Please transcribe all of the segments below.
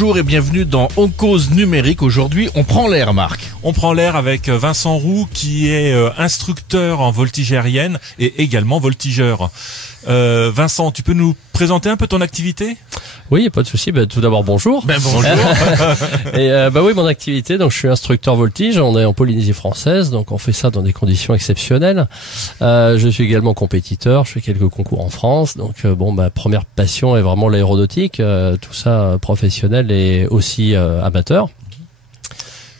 Bonjour et bienvenue dans On Cause Numérique. Aujourd'hui, on prend l'air, Marc. On prend l'air avec Vincent Roux qui est instructeur en voltige aérienne et également voltigeur. Vincent, tu peux nous présenter un peu ton activité ? Oui, pas de souci. Tout d'abord, bonjour. Bonjour. Et oui, mon activité. Donc, je suis instructeur voltige. On est en Polynésie française, donc on fait ça dans des conditions exceptionnelles. Je suis également compétiteur. Je fais quelques concours en France. Donc, ma première passion est vraiment l'aéronautique, tout ça professionnel et aussi amateur.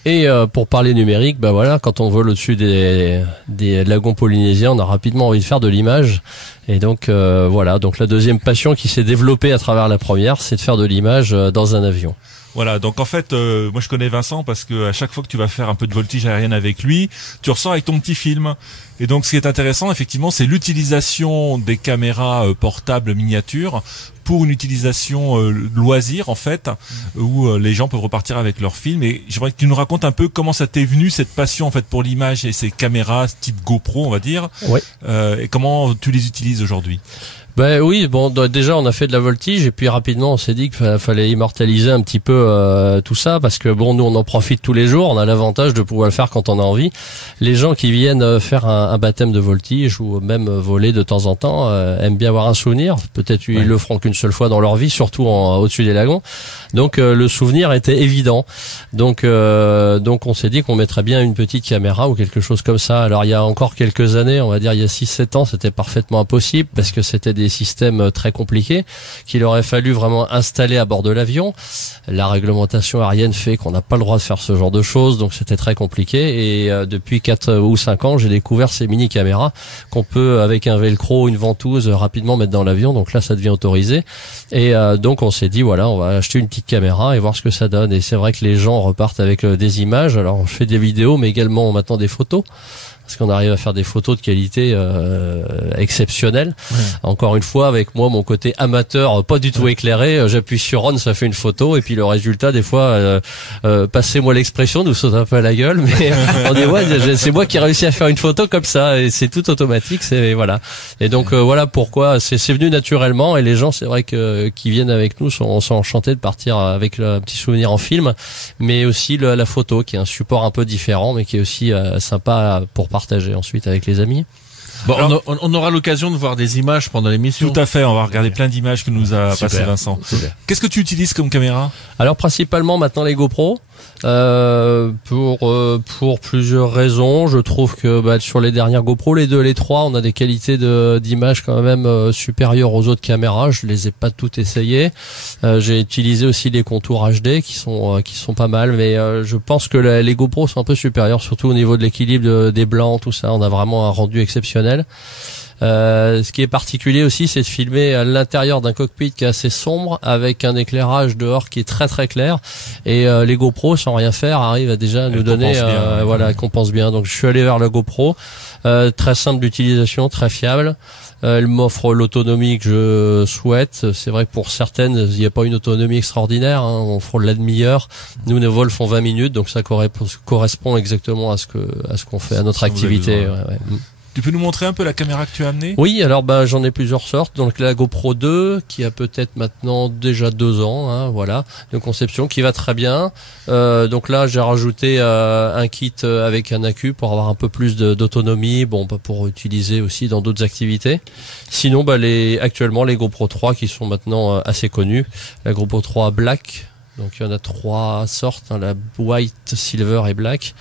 Et pour parler numérique, quand on vole au-dessus des lagons polynésiens, on a rapidement envie de faire de l'image. Et donc donc la deuxième passion qui s'est développée à travers la première, c'est de faire de l'image dans un avion. Voilà, donc en fait, moi je connais Vincent parce que à chaque fois que tu vas faire un peu de voltige aérienne avec lui, tu ressors avec ton petit film. Et donc ce qui est intéressant, effectivement, c'est l'utilisation des caméras portables miniatures pour une utilisation loisir en fait, où les gens peuvent repartir avec leurs films. Et j'aimerais que tu nous racontes un peu comment ça t'est venu cette passion en fait pour l'image et ces caméras type GoPro, on va dire. Oui. Et comment tu les utilises aujourd'hui ? Oui, déjà on a fait de la voltige et puis rapidement on s'est dit qu'il fallait immortaliser un petit peu tout ça parce que nous on en profite tous les jours, on a l'avantage de pouvoir le faire quand on a envie. Les gens qui viennent faire un baptême de voltige ou même voler de temps en temps aiment bien avoir un souvenir, peut-être ils le feront qu'une seule fois dans leur vie, surtout au-dessus des lagons. Donc le souvenir était évident. Donc on s'est dit qu'on mettrait bien une petite caméra ou quelque chose comme ça. Alors il y a encore quelques années, on va dire il y a 6-7 ans, c'était parfaitement impossible parce que c'était des systèmes très compliqués qu'il aurait fallu vraiment installer à bord de l'avion. La réglementation aérienne fait qu'on n'a pas le droit de faire ce genre de choses, donc c'était très compliqué. Et depuis 4 ou 5 ans, j'ai découvert ces mini-caméras qu'on peut, avec un velcro, une ventouse, rapidement mettre dans l'avion. Donc là, ça devient autorisé. Et donc on s'est dit, on va acheter une petite caméra et voir ce que ça donne. Et c'est vrai que les gens repartent avec des images. Alors je fais des vidéos, mais également maintenant des photos. Parce qu'on arrive à faire des photos de qualité exceptionnelle. Ouais. Encore une fois, avec moi, mon côté amateur, pas du tout éclairé, j'appuie sur on, ça fait une photo, et puis le résultat, des fois, passez-moi l'expression, nous saute un peu à la gueule, mais on dit c'est moi qui ai réussi à faire une photo comme ça, et c'est tout automatique, voilà. Et donc voilà pourquoi c'est venu naturellement, et les gens, c'est vrai que qui viennent avec nous sont enchantés de partir avec un petit souvenir en film, mais aussi la photo, qui est un support un peu différent, mais qui est aussi sympa pour partager ensuite avec les amis. Alors, on aura l'occasion de voir des images pendant l'émission. Tout à fait, on va regarder plein d'images que nous a passé Vincent. Qu'est-ce que tu utilises comme caméra ? Alors principalement maintenant les GoPro. Pour plusieurs raisons, je trouve que sur les dernières GoPro, les 2 et les 3, on a des qualités d'image quand même supérieures aux autres caméras. Je les ai pas toutes essayées. J'ai utilisé aussi les contours HD qui sont pas mal, mais je pense que les GoPro sont un peu supérieurs, surtout au niveau de l'équilibre des blancs, tout ça. On a vraiment un rendu exceptionnel. Ce qui est particulier aussi, c'est de filmer à l'intérieur d'un cockpit qui est assez sombre avec un éclairage dehors qui est très très clair, et les GoPro sans rien faire arrivent à déjà nous donner compense bien. Donc je suis allé vers la GoPro, très simple d'utilisation, très fiable. Elle m'offre l'autonomie que je souhaite. C'est vrai que pour certaines, il n'y a pas une autonomie extraordinaire, on frôle la demi-heure. Nous, nos vols font 20 minutes, donc ça correspond exactement à ce qu'on fait, à notre activité. Tu peux nous montrer un peu la caméra que tu as amenée ? Oui, alors j'en ai plusieurs sortes. Donc la GoPro 2 qui a peut-être maintenant déjà 2 ans, de conception, qui va très bien. Donc là j'ai rajouté un kit avec un accu pour avoir un peu plus d'autonomie, pour utiliser aussi dans d'autres activités. Sinon actuellement les GoPro 3 qui sont maintenant assez connus. La GoPro 3 Black, donc il y en a 3 sortes, la White, Silver et Black.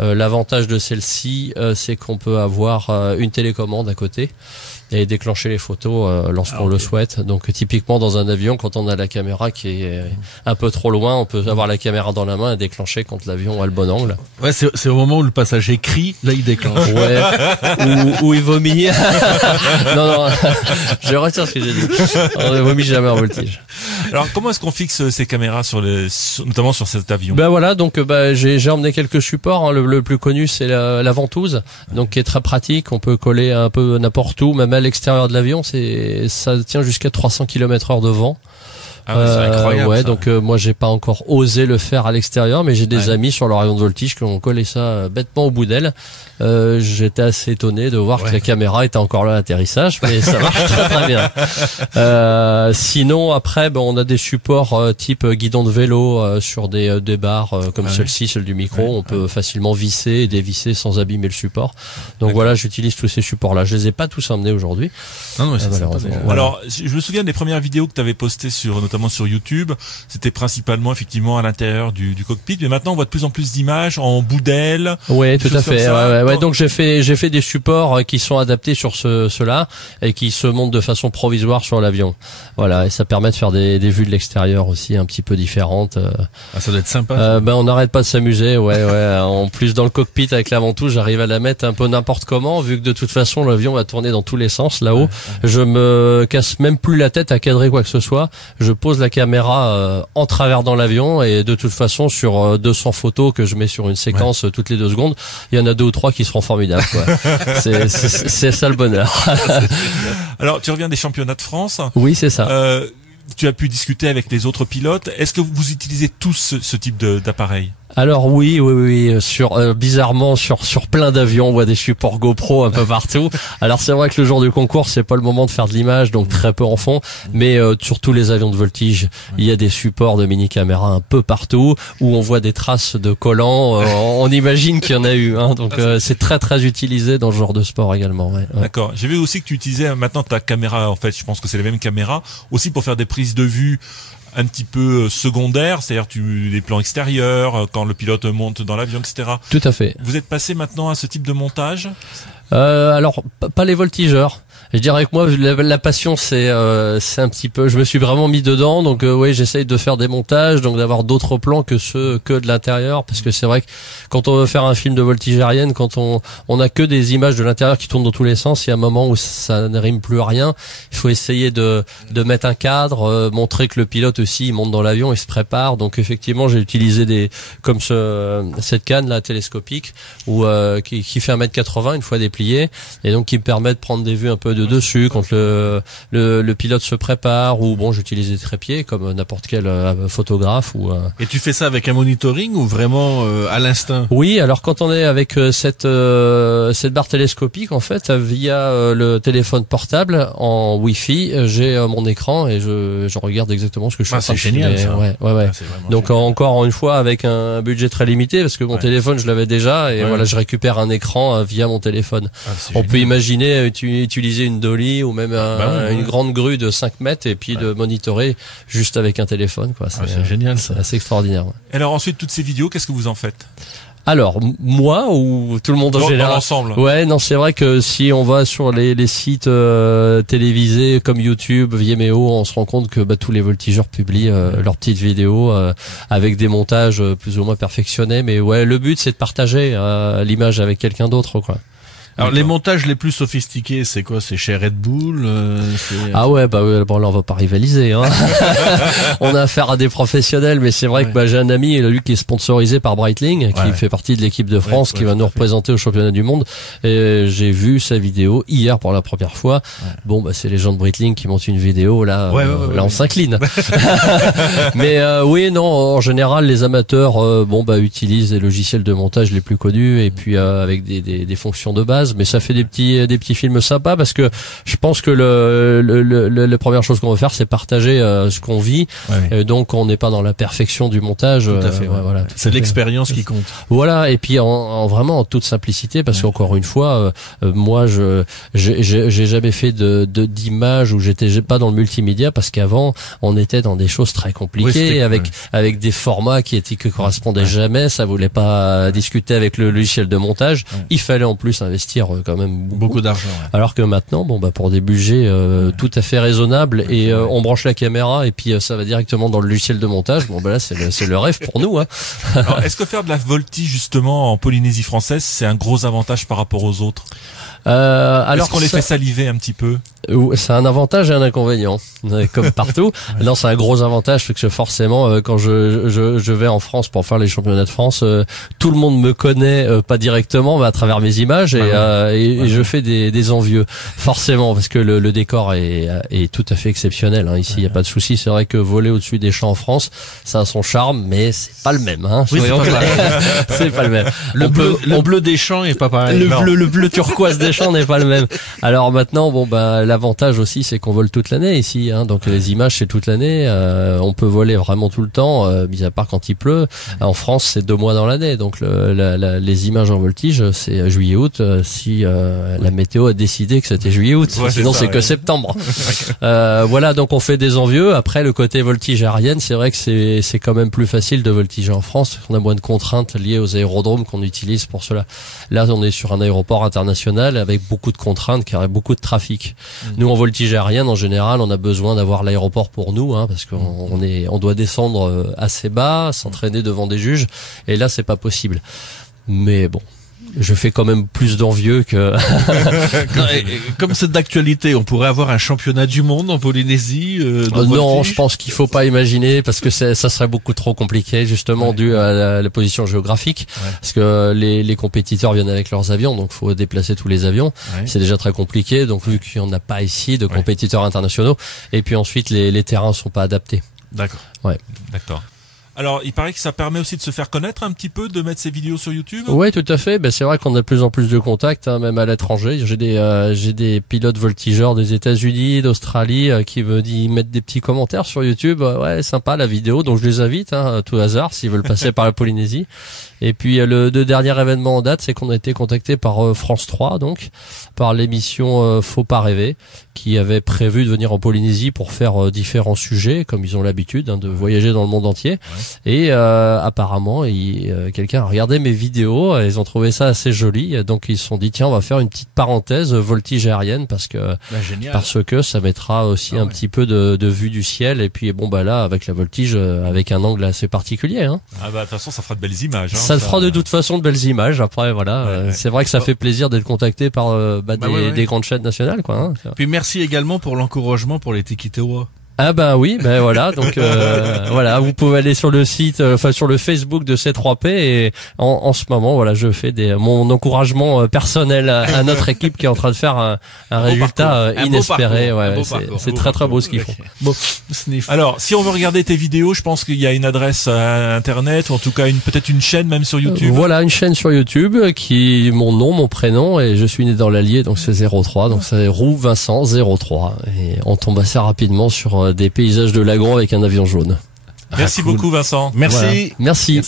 L'avantage de celle-ci, c'est qu'on peut avoir une télécommande à côté et déclencher les photos lorsqu'on le souhaite. Donc typiquement dans un avion, quand on a la caméra qui est un peu trop loin, on peut avoir la caméra dans la main et déclencher quand l'avion a le bon angle. Ouais, c'est au moment où le passager crie, là il déclenche. Ouais, ou il vomit. non, je retire ce que j'ai dit. On ne vomit jamais en voltige. Alors comment est-ce qu'on fixe ces caméras notamment sur cet avion ? Donc j'ai emmené quelques supports. Le plus connu c'est la ventouse, donc qui est très pratique. On peut coller un peu n'importe où, même à l'extérieur de l'avion. Ça tient jusqu'à 300 km/h de vent. Ah ouais, c'est incroyable. Ouais, ça. donc moi j'ai pas encore osé le faire à l'extérieur, mais j'ai des amis sur leur avion de voltige qui ont collé ça bêtement au bout d'elle. J'étais assez étonné de voir que la caméra était encore là à l'atterrissage, mais ça marche très très bien. Sinon après, on a des supports type guidon de vélo sur des barres comme celle-ci, celle du micro. On peut facilement visser et dévisser sans abîmer le support. Donc voilà, j'utilise tous ces supports-là. Je les ai pas tous emmenés aujourd'hui. Non, mais c'est sympa, malheureusement. voilà. Alors, je me souviens des premières vidéos que tu avais postées notamment sur YouTube. C'était principalement effectivement à l'intérieur du cockpit, mais maintenant on voit de plus en plus d'images en bout d'aile. Oui, tout à choses comme fait. ça. Ouais. Donc j'ai fait des supports qui sont adaptés sur ceux-là et qui se montent de façon provisoire sur l'avion. Voilà, et ça permet de faire des vues de l'extérieur aussi un petit peu différentes. Ah, ça doit être sympa. On n'arrête pas de s'amuser. Ouais. En plus dans le cockpit avec la ventouse, j'arrive à la mettre un peu n'importe comment, vu que de toute façon l'avion va tourner dans tous les sens là-haut. Je me casse même plus la tête à cadrer quoi que ce soit. Je pose la caméra en travers dans l'avion et de toute façon sur 200 photos que je mets sur une séquence toutes les 2 secondes, il y en a 2 ou 3 qui seront formidables. Quoi. c'est ça le bonheur. Alors, tu reviens des championnats de France. Oui, c'est ça. Tu as pu discuter avec les autres pilotes. Est-ce que vous utilisez tous ce type d'appareil? Alors oui, bizarrement sur plein d'avions, on voit des supports GoPro un peu partout. Alors c'est vrai que le jour du concours, c'est pas le moment de faire de l'image, donc très peu en font. Mais sur tous les avions de voltige, il y a des supports de mini caméra un peu partout où on voit des traces de collants. On imagine qu'il y en a eu. Donc c'est très très utilisé dans ce genre de sport également. Ouais. D'accord. J'ai vu aussi que tu utilisais maintenant ta caméra. En fait, je pense que c'est la même caméra aussi pour faire des prises de vue un petit peu secondaires, c'est-à-dire les plans extérieurs, quand le pilote monte dans l'avion, etc. Tout à fait. Vous êtes passé maintenant à ce type de montage? Alors pas les voltigeurs. Je dirais que moi la passion c'est un petit peu, je me suis vraiment mis dedans, donc j'essaye de faire des montages, donc d'avoir d'autres plans que ceux de l'intérieur, parce que c'est vrai que quand on veut faire un film de voltige aérienne, quand on a que des images de l'intérieur qui tournent dans tous les sens, il y a un moment où ça ne rime plus à rien. Il faut essayer de mettre un cadre, montrer que le pilote aussi il monte dans l'avion, il se prépare. Donc effectivement j'ai utilisé comme cette canne là télescopique qui fait 1m80 une fois dépliée, et donc qui me permet de prendre des vues un peu de dessus quand le pilote se prépare, ou j'utilise des trépieds comme n'importe quel photographe Et tu fais ça avec un monitoring ou vraiment à l'instinct? Oui, alors quand on est avec cette barre télescopique, en fait, via le téléphone portable en Wi-Fi, j'ai mon écran et je regarde exactement ce que je suis en train de filmer. C'est génial ça. Ouais. Ah, c'est vraiment Donc génial. encore une fois avec un budget très limité, parce que mon téléphone je l'avais déjà, et voilà, je récupère un écran via mon téléphone. On peut imaginer utiliser une dolly ou même une grande grue de 5 mètres et puis de monitorer juste avec un téléphone, quoi. C'est génial ça. C'est assez extraordinaire. Et alors ensuite, toutes ces vidéos, qu'est-ce que vous en faites? Alors moi ou tout le monde en général? Dans l'ensemble. Ouais, non, c'est vrai que si on va sur les sites télévisés comme YouTube, Vimeo, on se rend compte que tous les voltigeurs publient leurs petites vidéos avec des montages plus ou moins perfectionnés. Mais ouais, le but c'est de partager l'image avec quelqu'un d'autre, quoi. Alors les montages les plus sophistiqués, c'est quoi? C'est chez Red Bull? Ah ouais, là on va pas rivaliser. On a affaire à des professionnels, mais c'est vrai que j'ai un ami, lui qui est sponsorisé par Breitling, qui fait partie de l'équipe de France, qui va nous représenter au championnat du monde. Et j'ai vu sa vidéo hier pour la première fois. C'est les gens de Breitling qui montent une vidéo là. On s'incline. Mais en général les amateurs utilisent les logiciels de montage les plus connus et puis avec des fonctions de base. Mais ça fait des petits films sympas, parce que je pense que la première chose qu'on veut faire, c'est partager ce qu'on vit. Et donc on n'est pas dans la perfection du montage. Tout à fait. Voilà, c'est l'expérience qui compte. Voilà, et puis vraiment en toute simplicité, parce qu'encore une fois, moi j'ai jamais fait d'image où j'étais pas dans le multimédia, parce qu'avant on était dans des choses très compliquées, avec des formats qui correspondaient jamais. Ça voulait pas discuter avec le logiciel de montage. Il fallait en plus investir quand même beaucoup d'argent. Alors que maintenant, pour des budgets tout à fait raisonnables, et on branche la caméra et puis ça va directement dans le logiciel de montage. Là c'est le rêve pour nous. Alors, est-ce que faire de la voltige justement en Polynésie française, c'est un gros avantage par rapport aux autres? Alors est-ce qu'on les fait saliver un petit peu? C'est un avantage et un inconvénient, comme partout. Non, c'est un gros avantage, parce que forcément, quand je vais en France pour faire les championnats de France, tout le monde me connaît, pas directement, mais à travers mes images, et je fais des envieux, forcément, parce que le décor est tout à fait exceptionnel. Hein. Ici, il y a pas de souci. C'est vrai que voler au-dessus des champs en France, ça a son charme, mais c'est pas le même. Hein. Oui, C'est pas le même. Le bleu des champs est pas pareil. Le bleu turquoise des champs n'est pas le même. Alors maintenant, bon ben l'avantage aussi, c'est qu'on vole toute l'année ici, hein, donc les images c'est toute l'année. On peut voler vraiment tout le temps, mis à part quand il pleut. En France, c'est 2 mois dans l'année, donc les images en voltige, c'est juillet-août. Si la météo a décidé que c'était juillet-août, sinon c'est que septembre. Voilà, donc on fait des envieux. Après, le côté voltige aérienne, c'est vrai que c'est quand même plus facile de voltiger en France. On a moins de contraintes liées aux aérodromes qu'on utilise pour cela. Là, on est sur un aéroport international avec beaucoup de contraintes, car il y a beaucoup de trafic. Nous, en voltige aérienne, en général, on a besoin d'avoir l'aéroport pour nous, hein, parce qu'on doit descendre assez bas, s'entraîner devant des juges, et là, c'est pas possible. Mais bon, je fais quand même plus d'envieux que... Non, comme c'est d'actualité, on pourrait avoir un championnat du monde en Polynésie non, je pense qu'il faut pas imaginer, parce que ça serait beaucoup trop compliqué, justement, dû à la position géographique, parce que les compétiteurs viennent avec leurs avions, donc faut déplacer tous les avions. C'est déjà très compliqué, donc vu qu'il n'y en a pas ici de compétiteurs internationaux, et puis ensuite les terrains sont pas adaptés. D'accord. Ouais. D'accord. Alors, il paraît que ça permet aussi de se faire connaître un petit peu, de mettre ses vidéos sur YouTube. Ouais, tout à fait. Ben, c'est vrai qu'on a de plus en plus de contacts, hein, même à l'étranger. J'ai des pilotes voltigeurs des États-Unis, d'Australie, qui me mettent des petits commentaires sur YouTube. Ouais, sympa la vidéo. Donc je les invite, hein, à tout hasard, s'ils veulent passer par la Polynésie. Et puis le dernier événement en date, c'est qu'on a été contacté par France 3, donc par l'émission Faut pas rêver, qui avait prévu de venir en Polynésie pour faire différents sujets, comme ils ont l'habitude, hein, de voyager dans le monde entier. Et apparemment, quelqu'un a regardé mes vidéos, ils ont trouvé ça assez joli, donc ils se sont dit tiens, on va faire une petite parenthèse voltige aérienne, parce que ça mettra aussi un petit peu de vue du ciel, et puis bon bah là avec la voltige, avec un angle assez particulier. Hein. Ah bah de toute façon ça fera de belles images. Hein, ça fera de toute façon de belles images. Après voilà, c'est vrai que ça fait plaisir d'être contacté par des grandes chaînes nationales, quoi. Hein. Puis merci également pour l'encouragement pour les Tikitewa. Ah ben oui, ben voilà, donc voilà, vous pouvez aller sur le site, sur le Facebook de C3P, et en ce moment, voilà, je fais mon encouragement personnel à notre équipe qui est en train de faire un résultat inespéré. C'est très très beau ce qu'ils font. Bon, alors, si on veut regarder tes vidéos, je pense qu'il y a une adresse internet, ou en tout cas peut-être une chaîne même sur YouTube. Voilà, une chaîne sur YouTube qui mon nom, mon prénom, et je suis né dans l'Allier, donc c'est 03, donc c'est Roux Vincent 03, et on tombe assez rapidement sur des paysages de Lagron avec un avion jaune. Merci beaucoup Vincent. Merci. Voilà. Merci.